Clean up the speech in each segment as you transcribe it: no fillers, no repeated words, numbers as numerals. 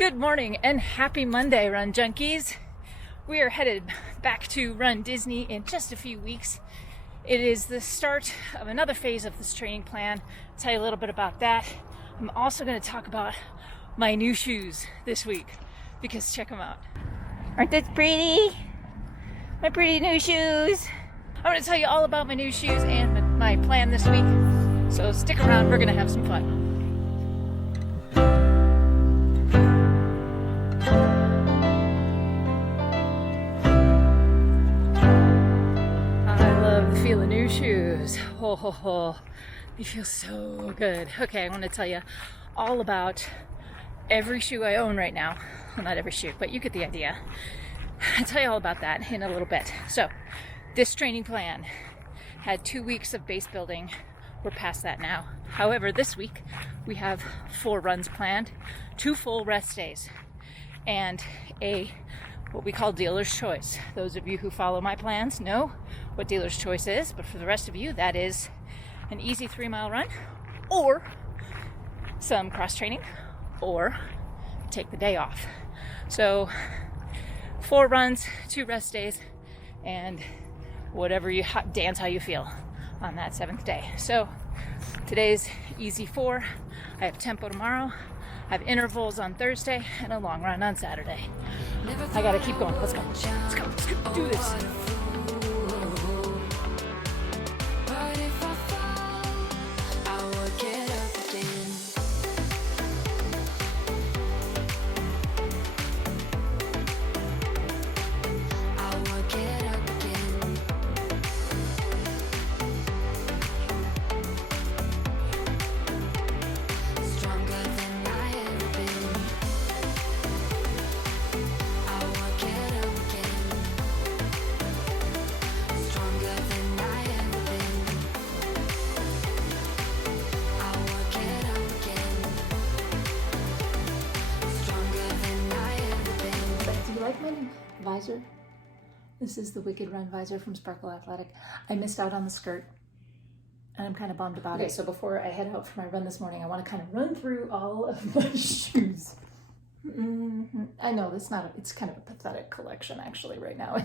Good morning and happy Monday, Run Junkies. We are headed back to Run Disney in just a few weeks. It is the start of another phase of this training plan. I'll tell you a little bit about that. I'm also going to talk about my new shoes this week because check them out. Aren't they pretty? My pretty new shoes. I'm going to tell you all about my new shoes and my plan this week. So stick around, we're going to have some fun. Feel the new shoes. They feel so good. Okay, I want to tell you all about every shoe I own right now. Well, not every shoe, but you get the idea. I'll tell you all about that in a little bit. So, this training plan had 2 weeks of base building. We're past that now. However, this week we have 4 runs planned, 2 full rest days, and what we call dealer's choice. Those of you who follow my plans know what dealer's choice is, but for the rest of you, that is an easy 3-mile run, or some cross training, or take the day off. So 4 runs, 2 rest days, and whatever you dance how you feel on that 7th day. So today's easy 4. I have tempo tomorrow. I have intervals on Thursday and a long run on Saturday. I gotta keep going. Let's go. Let's go. Let's go. Do this. Like my visor. This is the Wicked Run visor from Sparkle Athletic. I missed out on the skirt and I'm kind of bummed about it. So before I head out for my run this morning, I want to kind of run through all of my shoes. I know it's kind of a pathetic collection actually right now.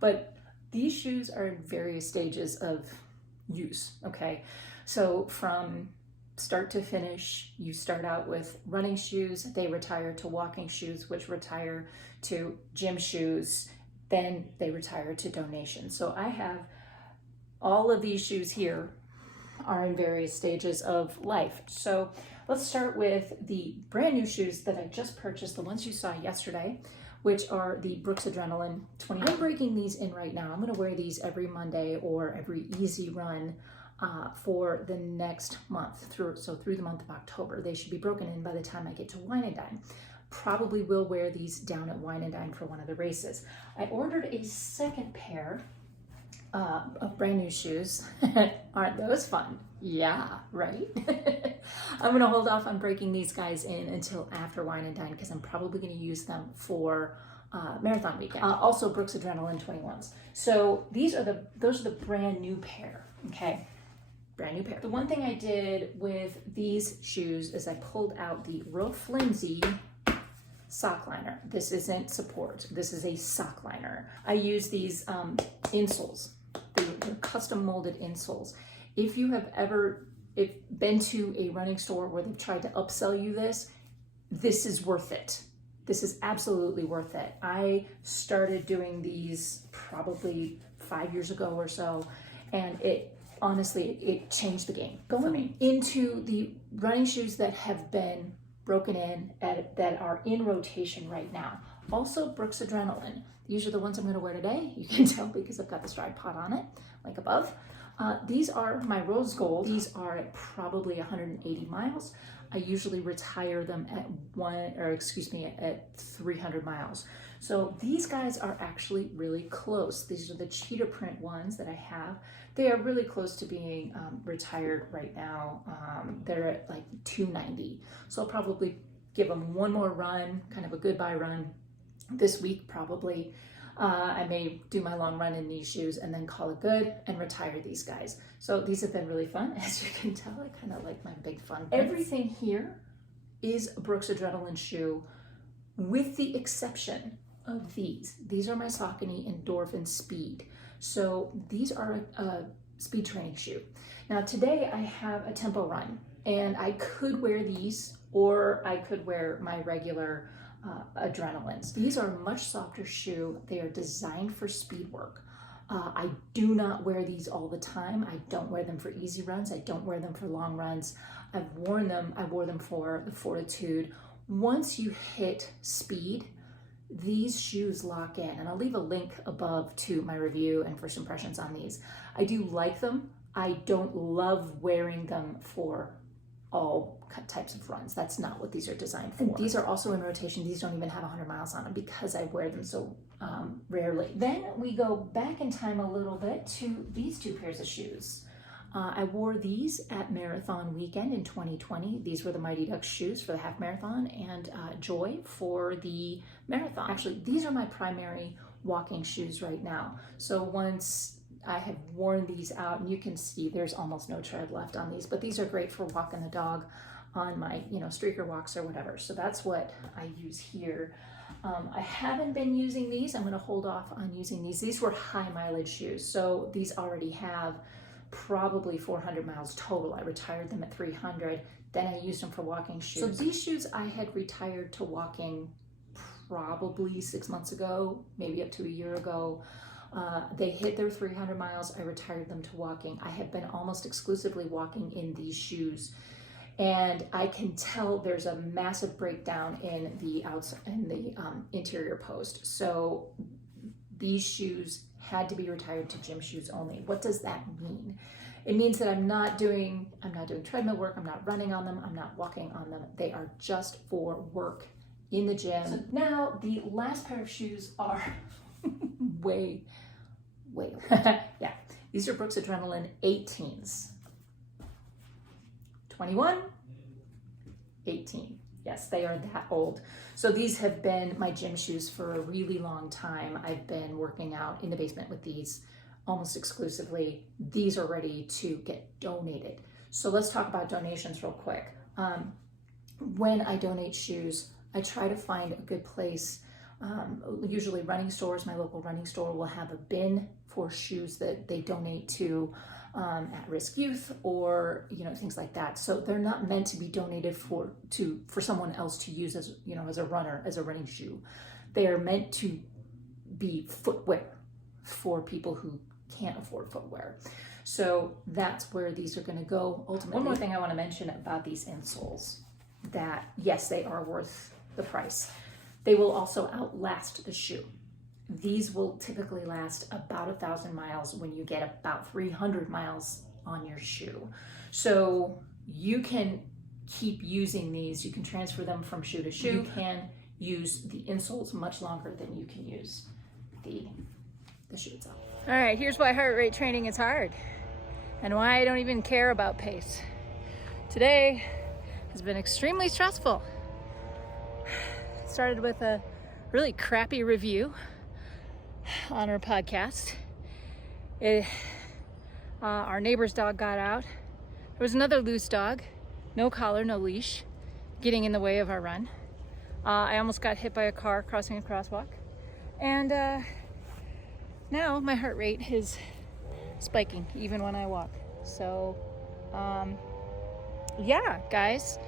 But these shoes are in various stages of use, okay? So from start to finish, you start out with running shoes, they retire to walking shoes, which retire to gym shoes, then they retire to donations. So I have all of these shoes here are in various stages of life. So let's start with the brand new shoes that I just purchased, the ones you saw yesterday, which are the Brooks Adrenaline 20. I'm breaking these in right now. I'm going to wear these every Monday or every easy run for the next month, through the month of October. They should be broken in by the time I get to Wine and Dine. Probably will wear these down at Wine and Dine for one of the races. I ordered a second pair of brand new shoes. Aren't those fun? Yeah, right? I'm gonna hold off on breaking these guys in until after Wine and Dine because I'm probably gonna use them for marathon weekend. Also Brooks Adrenaline 21s. So those are the brand new pair, okay? Brand new pair. The one thing I did with these shoes is I pulled out the real flimsy sock liner. This isn't support. This is a sock liner. I use these insoles. They're custom molded insoles. If you have ever been to a running store where they've tried to upsell you this is worth it. This is absolutely worth it. I started doing these probably 5 years ago or so, and honestly, it changed the game. Going into the running shoes that have been broken in, that are in rotation right now. Also Brooks Adrenaline. These are the ones I'm gonna wear today. You can tell because I've got the stride pot on it, like above. These are my rose gold. These are at probably 180 miles. I usually retire them at 300 miles. So these guys are actually really close. These are the cheetah print ones that I have. They are really close to being retired right now. They're at like 290. So I'll probably give them one more run, kind of a goodbye run this week probably. I may do my long run in these shoes and then call it good and retire these guys. So these have been really fun. As you can tell, I kind of like my big fun prints. Everything here is a Brooks Adrenaline shoe, with the exception of these. These are my Saucony Endorphin Speed. So these are a speed training shoe. Now today I have a tempo run, and I could wear these, or I could wear my regular Adrenalines. These are a much softer shoe. They are designed for speed work. I do not wear these all the time. I don't wear them for easy runs. I don't wear them for long runs. I've worn them. I wore them for the Fortitude. Once you hit speed, these shoes lock in, and I'll leave a link above to my review and first impressions on these. I do like them. I don't love wearing them for all types of runs. That's not what these are designed for. And these are also in rotation. These don't even have 100 miles on them because I wear them so rarely. Then we go back in time a little bit to these two pairs of shoes. I wore these at Marathon Weekend in 2020. These were the Mighty Ducks shoes for the half marathon, and Joy for the marathon. Actually, these are my primary walking shoes right now. So once I have worn these out, and you can see there's almost no tread left on these, but these are great for walking the dog on my, streaker walks or whatever. So that's what I use here. I haven't been using these. I'm going to hold off on using these. These were high mileage shoes, so these already have probably 400 miles total. I retired them at 300. Then I used them for walking shoes. So these shoes I had retired to walking probably 6 months ago, maybe up to a year ago. They hit their 300 miles. I retired them to walking. I have been almost exclusively walking in these shoes, and I can tell there's a massive breakdown in the interior post. So these shoes had to be retired to gym shoes only. What does that mean? It means that I'm not doing treadmill work. I'm not running on them. I'm not walking on them. They are just for work in the gym. So now the last pair of shoes are way yeah, these are Brooks Adrenaline 18s. 21, 18. Yes, they are that old. So these have been my gym shoes for a really long time. I've been working out in the basement with these almost exclusively. These are ready to get donated. So let's talk about donations real quick. When I donate shoes, I try to find a good place. Usually running stores, my local running store will have a bin for shoes that they donate to at-risk youth, or things like that. So they're not meant to be donated for someone else to use as as a runner, as a running shoe. They are meant to be footwear for people who can't afford footwear. So that's where these are going to go ultimately. One more thing I want to mention about these insoles, that yes, they are worth the price. They will also outlast the shoe. These will typically last about 1,000 miles when you get about 300 miles on your shoe. So you can keep using these. You can transfer them from shoe to shoe. You can use the insoles much longer than you can use the shoe itself. All right, here's why heart rate training is hard and why I don't even care about pace. Today has been extremely stressful. Started with a really crappy review on our podcast. Our neighbor's dog got out. There was another loose dog, no collar, no leash, getting in the way of our run. I almost got hit by a car crossing a crosswalk. And now my heart rate is spiking even when I walk. So, yeah, guys.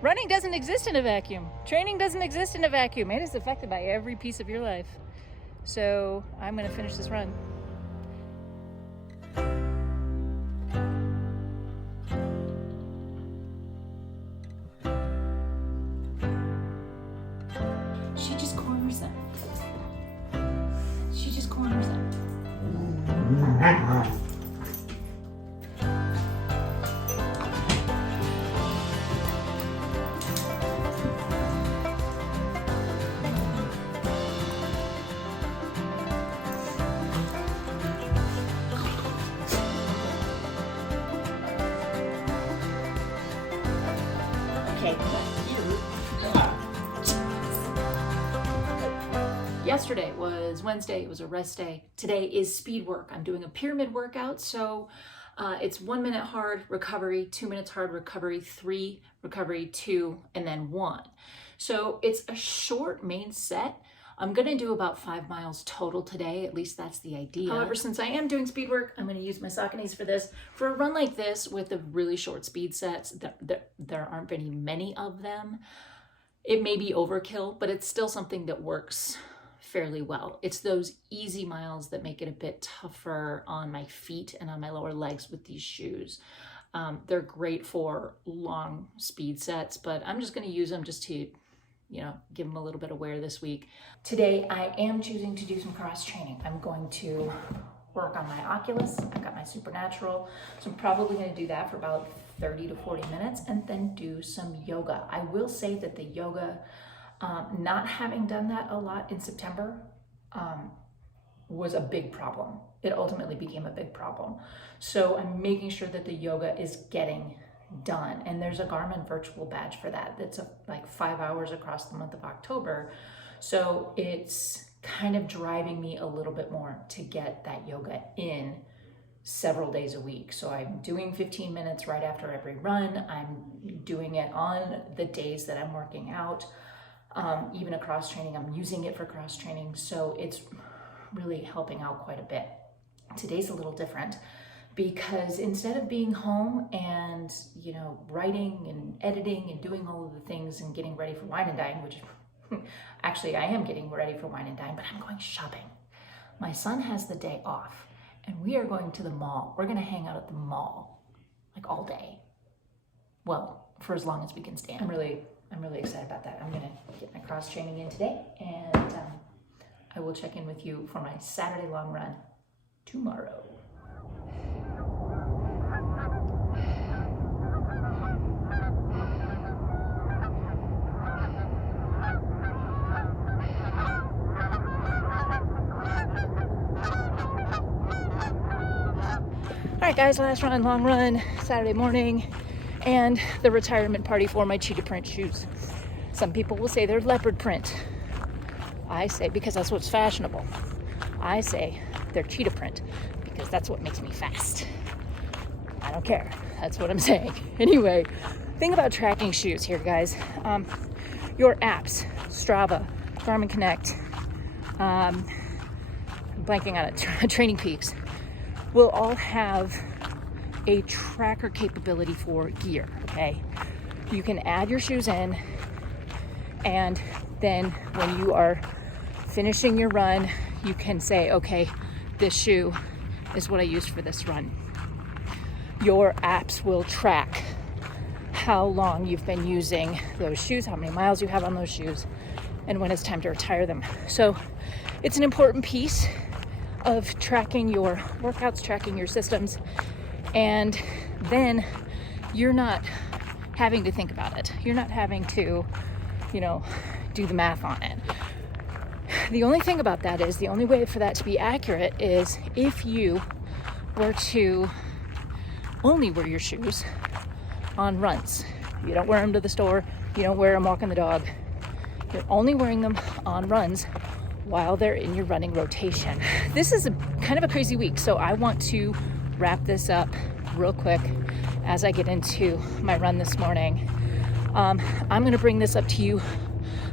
Running doesn't exist in a vacuum. Training doesn't exist in a vacuum. It is affected by every piece of your life. So I'm going to finish this run. She just corners them. She just corners them. Yesterday was Wednesday. It was a rest day. Today is speed work. I'm doing a pyramid workout, so It's 1 minute hard, recovery, 2 minutes hard, recovery, 3, recovery, 2, and then 1. So it's a short main set. I'm gonna do about 5 miles total today, at least that's the idea. However, since I am doing speed work, I'm gonna use my Sauconys for this. For a run like this with the really short speed sets, there aren't very many of them. It may be overkill, but it's still something that works fairly well. It's those easy miles that make it a bit tougher on my feet and on my lower legs with these shoes. They're great for long speed sets, but I'm just gonna use them just to, give them a little bit of wear this week. Today, I am choosing to do some cross training. I'm going to work on my Oculus. I've got my Supernatural. So I'm probably gonna do that for about 30 to 40 minutes and then do some yoga. I will say that the yoga, not having done that a lot in September, was a big problem. It ultimately became a big problem. So I'm making sure that the yoga is getting done. And there's a Garmin virtual badge for that. That's like 5 hours across the month of October. So it's kind of driving me a little bit more to get that yoga in several days a week. So I'm doing 15 minutes right after every run. I'm doing it on the days that I'm working out. Even a cross training, I'm using it for cross training. So it's really helping out quite a bit. Today's a little different because instead of being home and, writing and editing and doing all of the things and getting ready for wine and dine, which actually I am getting ready for wine and dine, but I'm going shopping. My son has the day off and we are going to the mall. We're going to hang out at the mall like all day. Well, for as long as we can stand. I'm really excited about that. I'm going to get my cross training in today and I will check in with you for my Saturday long run tomorrow. All right, guys, last run, long run, Saturday morning, and the retirement party for my cheetah print shoes. Some people will say they're leopard print. I say, because that's what's fashionable. I say they're cheetah print because that's what makes me fast. I don't care. That's what I'm saying. Anyway, think about tracking shoes here, guys. Your apps, Strava, Garmin Connect, blanking on it, Training Peaks, will all have a tracker capability for gear, okay? You can add your shoes in, and then when you are finishing your run, you can say, okay, this shoe is what I used for this run. Your apps will track how long you've been using those shoes, how many miles you have on those shoes, and when it's time to retire them. So it's an important piece of tracking your workouts, tracking your systems, and then you're not having to think about it. You're not having to, do the math on it. The only thing about that is, the only way for that to be accurate is if you were to only wear your shoes on runs. You don't wear them to the store, you don't wear them walking the dog. You're only wearing them on runs while they're in your running rotation. This is kind of a crazy week, so I want to wrap this up real quick as I get into my run this morning. I'm gonna bring this up to you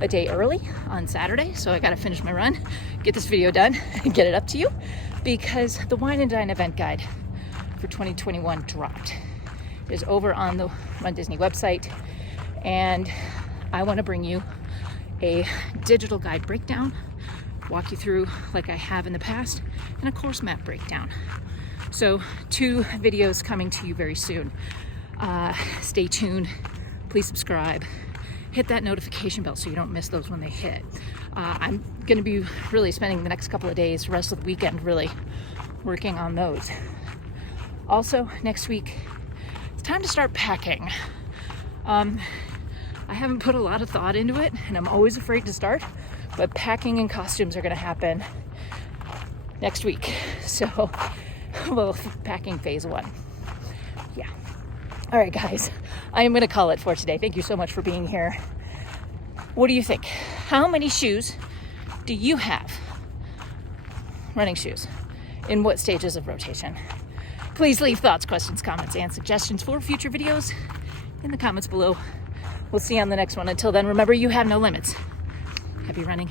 a day early on Saturday, so I gotta finish my run, get this video done, and get it up to you, because the Wine and Dine event guide for 2021 dropped. It is over on the Run Disney website, and I wanna bring you a digital guide breakdown, walk you through like I have in the past, and a course map breakdown. So 2 videos coming to you very soon. Stay tuned, please subscribe, hit that notification bell so you don't miss those when they hit. I'm gonna be really spending the next couple of days, the rest of the weekend, really working on those. Also, next week, it's time to start packing. I haven't put a lot of thought into it, and I'm always afraid to start, but packing and costumes are gonna happen next week. So, well, packing phase 1. Yeah. All right, guys, I am gonna call it for today. Thank you so much for being here. What do you think? How many shoes do you have? Running shoes. In what stages of rotation? Please leave thoughts, questions, comments, and suggestions for future videos in the comments below. We'll see you on the next one. Until then, remember, you have no limits. Happy running.